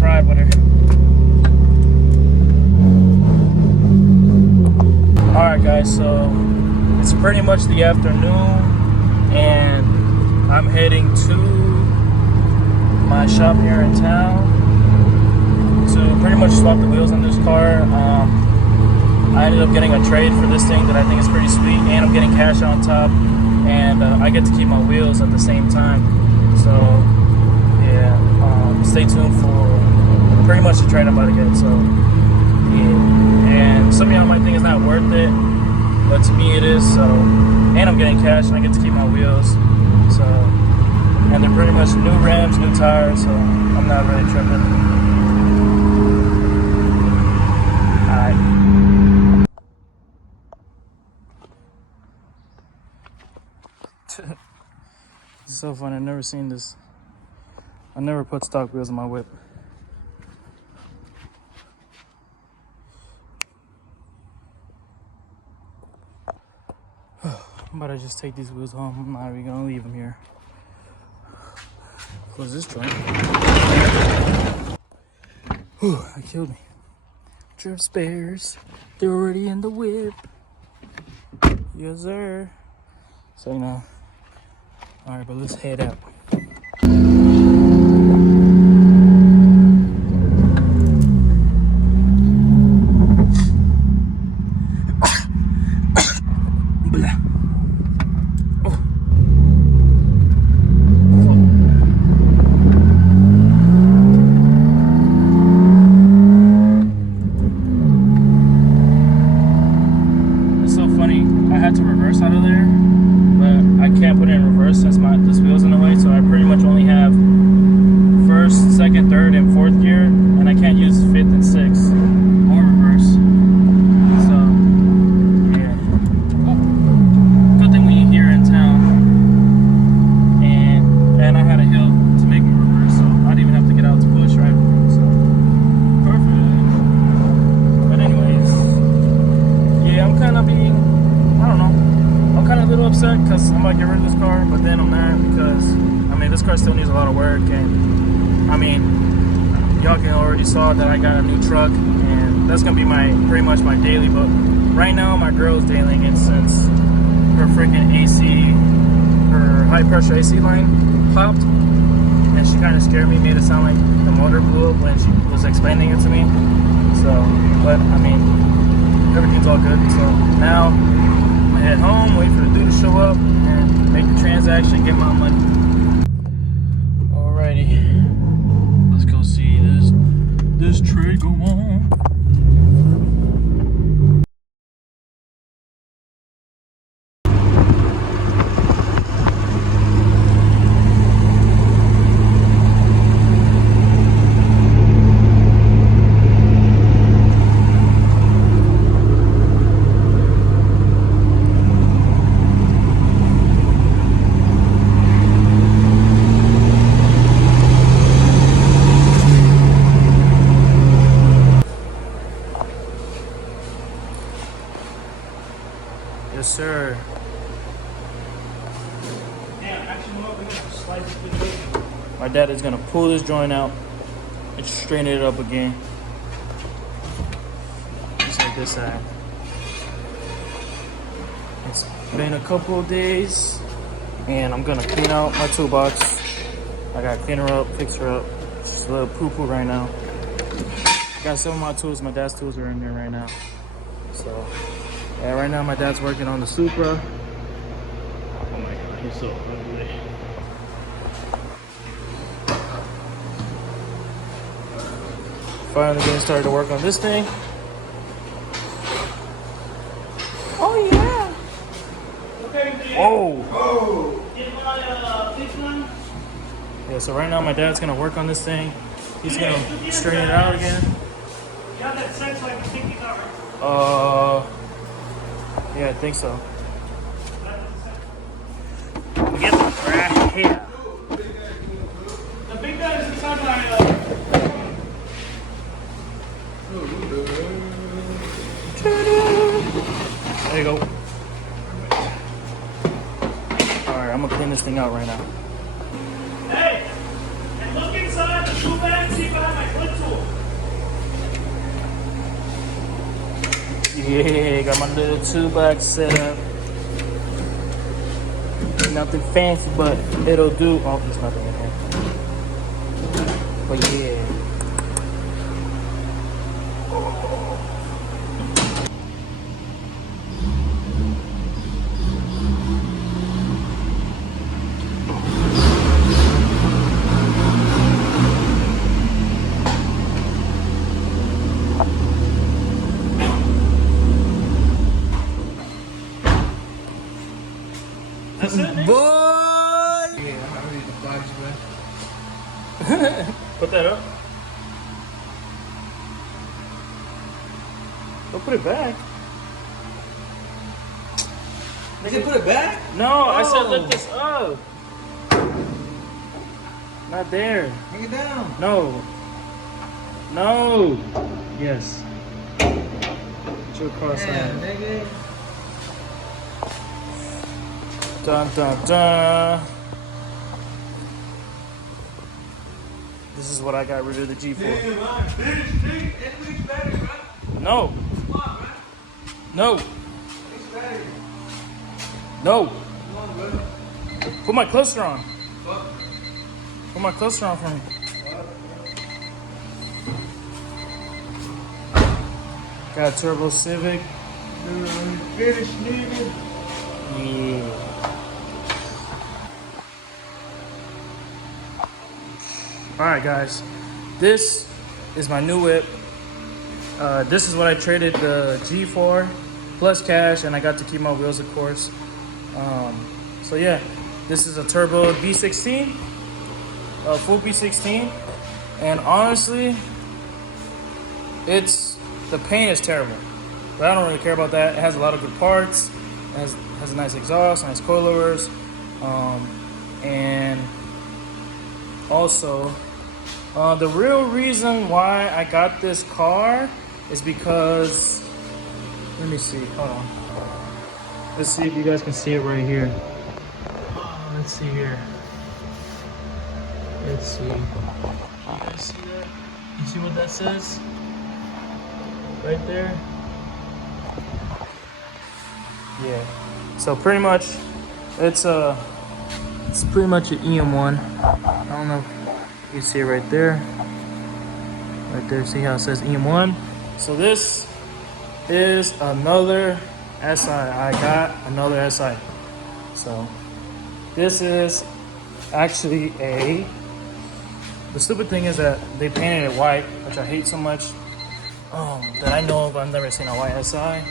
ride with her. Alright guys, so it's pretty much the afternoon and I'm heading to my shop here in town to pretty much swap the wheels on this car. I ended up getting a trade for this thing that I think is pretty sweet, and I'm getting cash on top, and I get to keep my wheels at the same time. So yeah, stay tuned for pretty much the trade I'm about to get. So yeah, and some of y'all might think it's not worth it, but to me it is. So, and I'm getting cash and I get to keep my wheels. So, and they're pretty much new rims, new tires, so I'm not really tripping. Alright. It's so funny, I've never seen this. I never put stock wheels on my whip. I'm about to just take these wheels home. I'm not even gonna leave them here. Close this joint. Whew, that killed me. Drip spares, they're already in the whip. Yes, sir. So now, all right, but let's head out. Out of there, but I can't put it in reverse since this wheel's in the way, so I pretty much only have first, second, third, and fourth gear, and I can't use fifth and sixth or reverse. So yeah, good thing we here in town, and I had a hill to make me reverse, so I didn't even have to get out to push right. So perfect. But anyways, yeah, I'm kind of being, I don't know, I'm kind of a little upset because I'm about to get rid of this car, but then I'm not, because I mean this car still needs a lot of work, and I mean y'all can already saw that I got a new truck, and that's gonna be pretty much my daily. But right now my girl's dailying it since her freaking AC, her high pressure AC line popped, and she kind of scared me, made it sound like the motor blew up when she was explaining it to me. So, but I mean everything's all good. So now head home, wait for the dude to show up, and make the transaction, get my money. Alrighty, let's go see this trade go on. Yes, sir. My dad is gonna pull this joint out and straighten it up again. Just like this side. It's been a couple of days, and I'm gonna clean out my toolbox. I gotta clean her up, fix her up. Just a little poo-poo right now. Got some of my tools, my dad's tools are in there right now. So. Yeah, right now my dad's working on the Supra. Oh my god, he's so ugly. Finally getting started to work on this thing. Oh yeah! Oh! Yeah, so right now my dad's gonna work on this thing. He's gonna straighten it out again. Yeah, I think so. Get right here. The big guy is inside my. There you go. Alright, I'm gonna clean this thing out right now. Hey! And look inside the tool bag, see if I have my clips Yeah, got my little toolbox set up. Nothing fancy, but it'll do. Oh, there's nothing in here. But yeah. That's it, nigga? Boy! Yeah, I'm not ready to box, bro. Put that up. Don't put it back. Nigga, put it back? No, I said Oh. lift this up. Not there. Hang it down. No. No. Yes. Put your cross Yeah, on. nigga. Dun dun dun. This is what I got rid of the G for. No. No. No. Put my cluster on. Put my cluster on for me. Got a Turbo Civic. Finish, nigga. Yeah. Alright guys, this is my new whip. This is what I traded the G for, plus cash, and I got to keep my wheels, of course. So yeah, this is a turbo V16, a full V16, and honestly, the paint is terrible, but I don't really care about that. It has a lot of good parts. It has a nice exhaust, nice coilovers, and also the real reason why I got this car is because, let me see, hold on. Let's see if you guys can see it right here. Let's see here. Let's see. You guys see that? You see what that says? Right there? Yeah. So pretty much, it's pretty much an EM1. I don't know if you see it right there. Right there, see how it says EM1? So this is another SI. I got another SI. So this is actually the stupid thing is that they painted it white, which I hate so much. That I know of, I've never seen a white SI.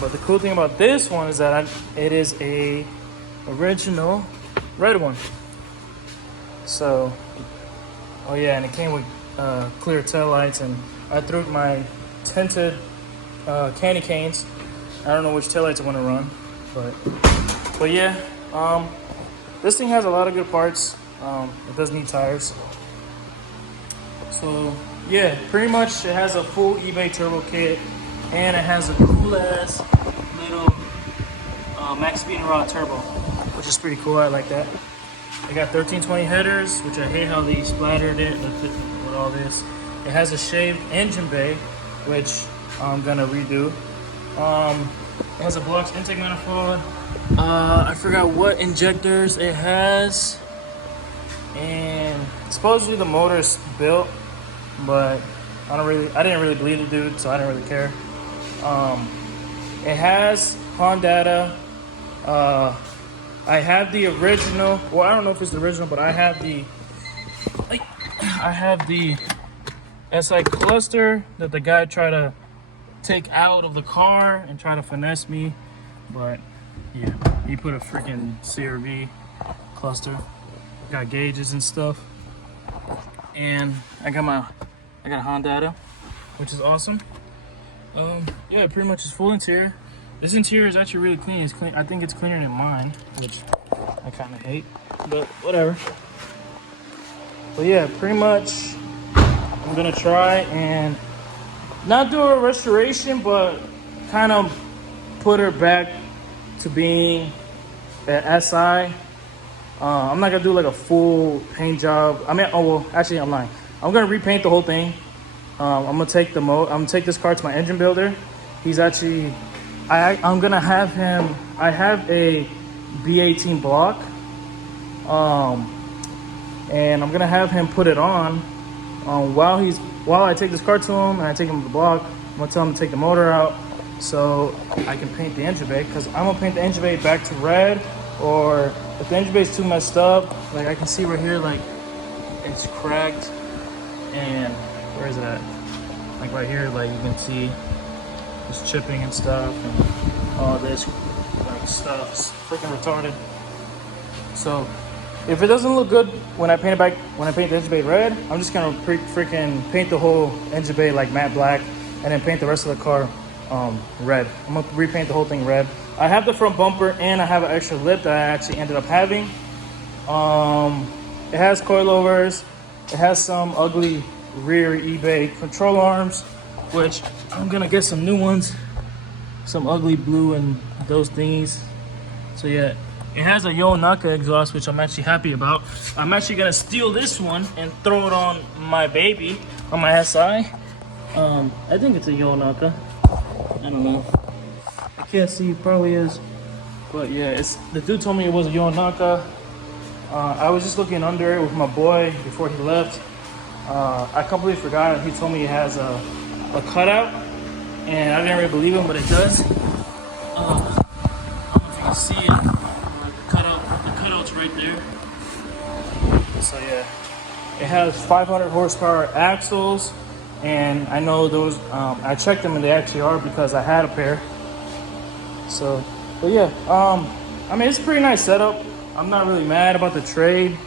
But the cool thing about this one is that it is a original red one. So, oh yeah, and it came with clear taillights, and I threw my tinted candy canes. I don't know which taillights I want to run, but yeah, this thing has a lot of good parts. It does need tires. So yeah, pretty much it has a full eBay turbo kit, and it has a cool ass little max speed and raw turbo, which is pretty cool. I like that. It got 1320 headers, which I hate how they splattered it with all this. It has a shaved engine bay, which I'm gonna redo. It has a Blox intake manifold. I forgot what injectors it has, and supposedly the motor is built, but I didn't really believe the dude, so I didn't really care. It has Honda. I have the original. Well, I don't know if it's the original, but I have the SI cluster that the guy tried to take out of the car and try to finesse me. But yeah, he put a freaking CRV cluster. Got gauges and stuff. And I got Honda, which is awesome. Yeah, pretty much is full interior. This interior is actually really clean. It's clean. I think it's cleaner than mine, which I kind of hate, but whatever. But yeah, pretty much I'm gonna try and not do a restoration, but kind of put her back to being an SI. I'm not gonna do like a full paint job. I mean, oh well, actually I'm lying. I'm gonna repaint the whole thing. I'm gonna take this car to my engine builder, he's actually, I'm gonna have him. I have a B18 block, and I'm gonna have him put it on while I take this car to him and I take him to the block. I'm gonna tell him to take the motor out so I can paint the engine bay, because I'm gonna paint the engine bay back to red, or if the engine bay is too messed up, like I can see right here, like it's cracked, and where is it at? Like right here, like you can see it's chipping and stuff, and all this like stuff is freaking retarded. So if it doesn't look good when I paint the engine bay red, I'm just gonna freaking paint the whole engine bay like matte black, and then paint the rest of the car red. I'm gonna repaint the whole thing red. I have the front bumper and I have an extra lip that I actually ended up having. It has coilovers. It has some ugly rear eBay control arms, which I'm gonna get some new ones. Some ugly blue and those thingies. So yeah. It has a Yonaka exhaust, which I'm actually happy about. I'm actually gonna steal this one and throw it on my baby, on my SI. I think it's a Yonaka. I don't know. I can't see, it probably is. But yeah, the dude told me it was a Yonaka. I was just looking under it with my boy before he left. I completely forgot. He told me it has a cutout, and I didn't really believe him, but it does. I don't know if you can see it. Right there. So yeah, it has 500 horsepower axles, and I know those. I checked them and they actually are, because I had a pair. So, but yeah, I mean, it's a pretty nice setup. I'm not really mad about the trade.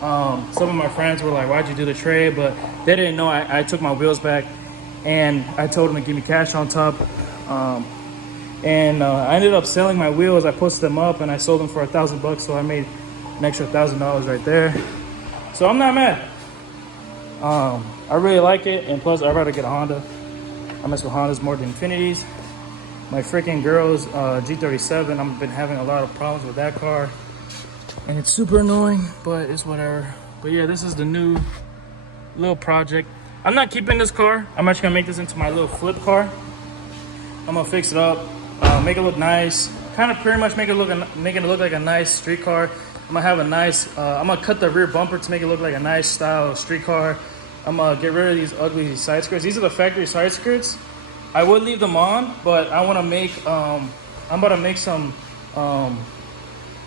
Some of my friends were like, "Why'd you do the trade?" But they didn't know I took my wheels back, and I told them to give me cash on top. And I ended up selling my wheels. I posted them up and I sold them for $1,000, so I made an extra $1,000 right there. So I'm not mad. I really like it, and plus I'd rather get a Honda. I mess with Hondas more than Infinitis. My freaking girl's G37, I've been having a lot of problems with that car, and it's super annoying, but it's whatever. But yeah, this is the new little project. I'm not keeping this car. I'm actually gonna make this into my little flip car. I'm gonna fix it up. Make it look nice, kind of pretty much make it look like a nice street car. I'm gonna have a nice, I'm gonna cut the rear bumper to make it look like a nice style street car. I'm gonna get rid of these ugly side skirts. These are the factory side skirts. I would leave them on, but I want to make, I'm about to make some, I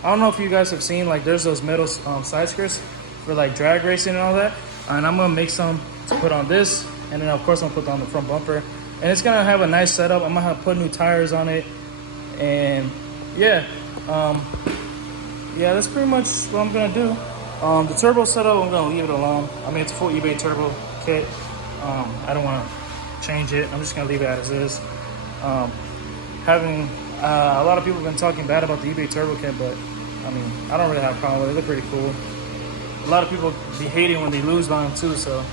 don't know if you guys have seen, like there's those metal side skirts for like drag racing and all that. And I'm gonna make some to put on this, and then of course I'm gonna put on the front bumper. And it's gonna have a nice setup. I'm gonna put new tires on it, and yeah, yeah, that's pretty much what I'm gonna do. The turbo setup, I'm gonna leave it alone. I mean, it's a full eBay turbo kit. I don't want to change it. I'm just gonna leave it as is. Having a lot of people have been talking bad about the eBay turbo kit, but I mean, I don't really have a problem with it. They look pretty cool. A lot of people be hating when they lose on them too, so.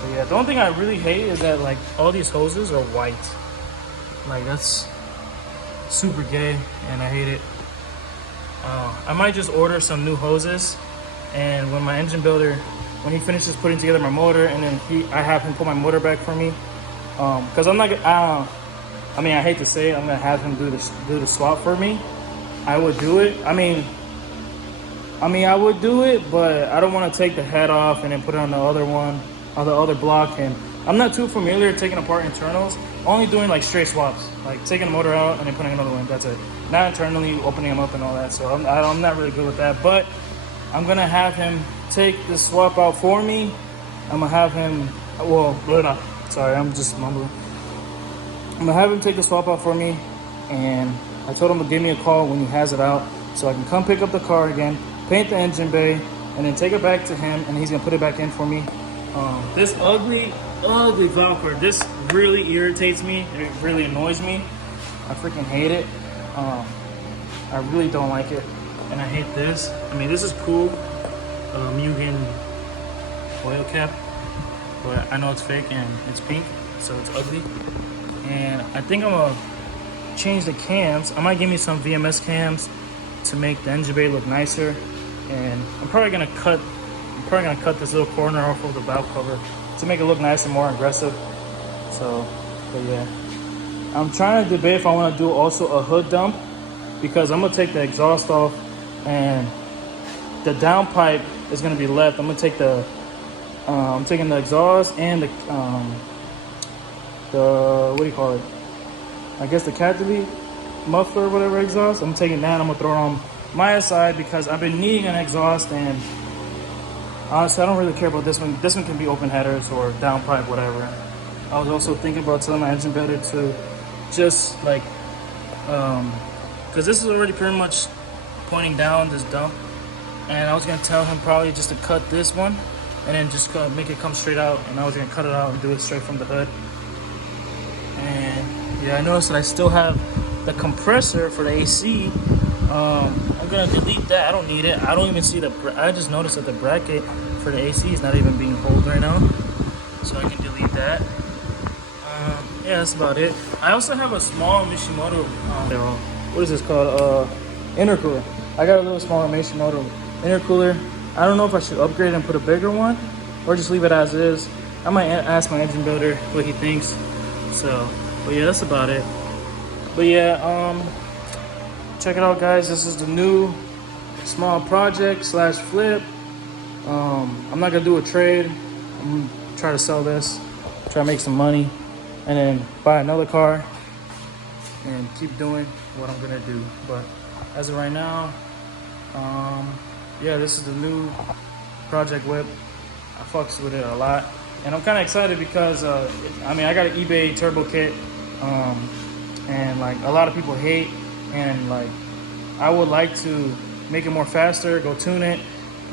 But yeah, the only thing I really hate is that like all these hoses are white. Like that's super gay, and I hate it. I might just order some new hoses, and when my engine builder, when he finishes putting together my motor, and then I have him put my motor back for me. Cause I'm not, I mean, I hate to say it, I'm gonna have him do the swap for me. I would do it. I mean, I would do it, but I don't want to take the head off and then put it on the other one. On the other block, and I'm not too familiar taking apart internals, only doing like straight swaps, like taking the motor out and then putting another one. That's it. Not internally opening them up and all that. So I'm not really good with that, but I'm gonna have him take the swap out for me. I'm gonna have him, well, sorry, I'm just mumbling. I'm gonna have him take the swap out for me, and I told him to give me a call when he has it out so I can come pick up the car again, paint the engine bay, and then take it back to him, and he's gonna put it back in for me. This ugly valve cord, this really irritates me. It really annoys me. I freaking hate it. I really don't like it, and I hate this. I mean, this is cool, Mugen oil cap, but I know it's fake and it's pink, so it's ugly. And I think I'm gonna change the cams. I might give me some VMS cams to make the engine bay look nicer, and I'm probably gonna cut this little corner off of the valve cover to make it look nice and more aggressive. So, but yeah, I'm trying to debate if I want to do also a hood dump, because I'm gonna take the exhaust off and the downpipe is gonna be left. I'm gonna take I'm taking the exhaust and the what do you call it? I guess the catalytic muffler or whatever exhaust. I'm taking that. I'm gonna throw it on my side because I've been needing an exhaust, and honestly, I don't really care about this one. This one can be open headers or downpipe, whatever. I was also thinking about telling my engine builder to just like, because this is already pretty much pointing down this dump, and I was gonna tell him probably just to cut this one and then just make it come straight out, and I was gonna cut it out and do it straight from the hood. And yeah, I noticed that I still have the compressor for the AC. I'm gonna delete that. I don't need it. I don't even see I just noticed that the bracket for the AC is not even being held right now, so I can delete that. Yeah, that's about it. I also have a small Mishimoto, what is this called? Intercooler. I got a little smaller Mishimoto intercooler. I don't know if I should upgrade and put a bigger one or just leave it as is. I might ask my engine builder what he thinks. So, but yeah, that's about it. But yeah, check it out, guys. This is the new small project slash flip. I'm not gonna do a trade. I'm gonna try to sell this, try to make some money, and then buy another car and keep doing what I'm gonna do. But as of right now, yeah, this is the new project whip. I fucks with it a lot, and I'm kind of excited because I mean, I got an eBay turbo kit, and like a lot of people hate, and like I would like to make it more faster, go tune it,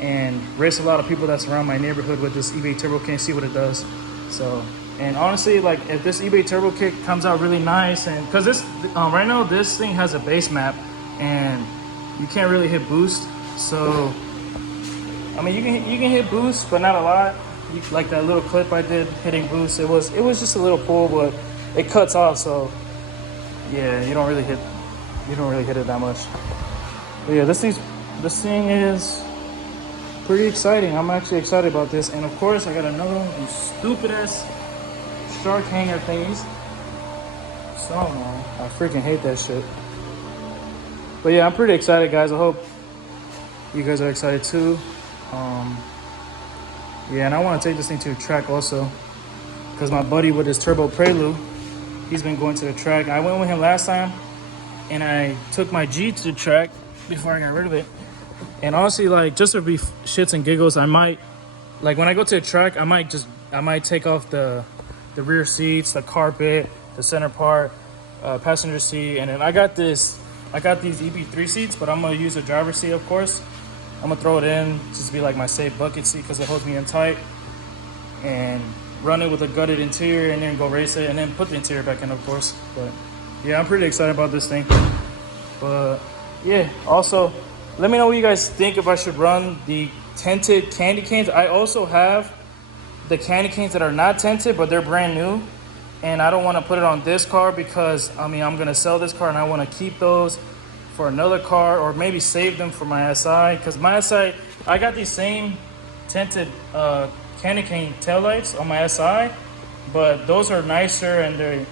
and race a lot of people that's around my neighborhood with this eBay turbo kit and see what it does. So, and honestly, like if this eBay turbo kit comes out really nice, and because this right now this thing has a base map and you can't really hit boost. So I mean, you can hit boost, but not a lot. Like that little clip I did hitting boost, it was just a little pull, but it cuts off. So yeah, you don't really hit it that much. But yeah, this thing is pretty exciting. I'm actually excited about this. And of course, I got another one of these stupid ass shark hanger thingies. So man, I freaking hate that shit. But yeah, I'm pretty excited, guys. I hope you guys are excited too. Yeah, and I want to take this thing to a track also, because my buddy with his turbo Prelude, he's been going to the track. I went with him last time, and I took my G to the track before I got rid of it. And honestly, like just to be shits and giggles, I might, like when I go to the track, I might take off the rear seats, the carpet, the center part, passenger seat, and then I got these EP3 seats, but I'm gonna use the driver's seat, of course. I'm gonna throw it in just to be like my safe bucket seat because it holds me in tight, and run it with a gutted interior and then go race it and then put the interior back in, of course. But yeah, I'm pretty excited about this thing. But yeah, also let me know what you guys think if I should run the tinted candy canes. I also have the candy canes that are not tinted, but they're brand new, and I don't want to put it on this car because I mean I'm gonna sell this car and I want to keep those for another car, or maybe save them for my SI, because my SI, I got these same tinted candy cane taillights on my SI, but those are nicer and they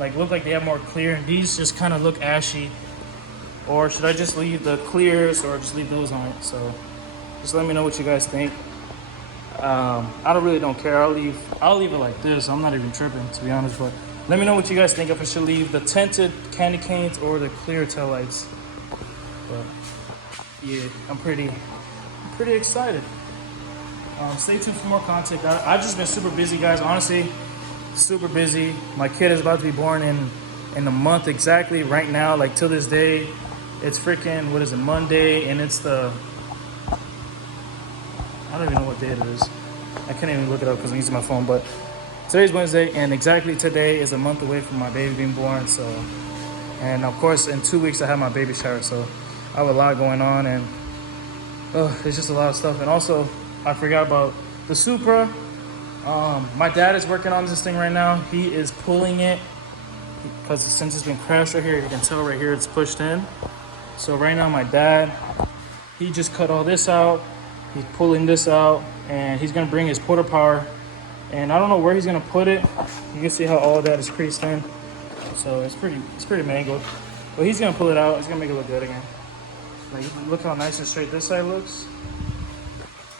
like look like they have more clear, and these just kind of look ashy. Or should I just leave the clears or just leave those on it? So just let me know what you guys think. I don't care. I'll leave it like this. I'm not even tripping, to be honest, but let me know what you guys think, if I should leave the tinted candy canes or the clear taillights. But yeah, I'm pretty excited. Stay tuned for more content. I've just been super busy, guys. Honestly, super busy. My kid is about to be born in a month exactly. Right now, like till this day, it's freaking, what is it, Monday, and it's I don't even know what day it is. I can't even look it up because I'm using my phone. But today's Wednesday, and exactly today is a month away from my baby being born. So, and of course, in 2 weeks I have my baby shower. So I have a lot going on, and it's just a lot of stuff. And also, I forgot about the Supra. My dad is working on this thing right now. He is pulling it because since it's been crashed right here, you can tell right here it's pushed in. So right now my dad, he just cut all this out. He's pulling this out, and he's gonna bring his quarter power, and I don't know where he's gonna put it. You can see how all of that is creased in. So it's pretty mangled. But he's gonna pull it out. He's gonna make it look good again. Like, look how nice and straight this side looks.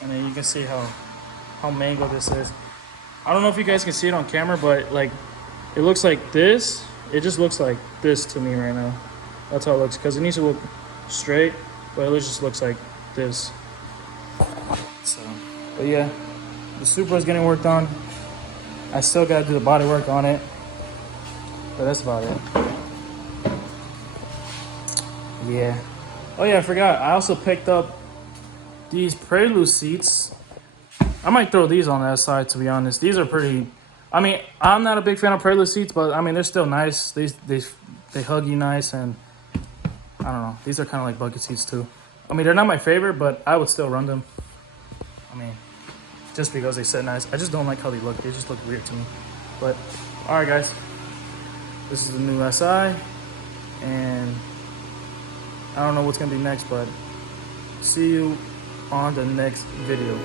And then you can see how mangled this is. I don't know if you guys can see it on camera, but like, it looks like this. It just looks like this to me right now. That's how it looks, because it needs to look straight, but it just looks like this. So, but yeah, the Supra is getting worked on. I still gotta do the body work on it, but that's about it. Yeah. Oh yeah, I forgot. I also picked up these Prelude seats. I might throw these on that side, to be honest. These are pretty. I mean, I'm not a big fan of Prelude seats, but I mean, they're still nice. They hug you nice, and I don't know. These are kind of like bucket seats too. I mean, they're not my favorite, but I would still run them. I mean, just because they sit nice. I just don't like how they look. They just look weird to me. But all right, guys. This is the new SI, and I don't know what's gonna be next, but see you on the next video.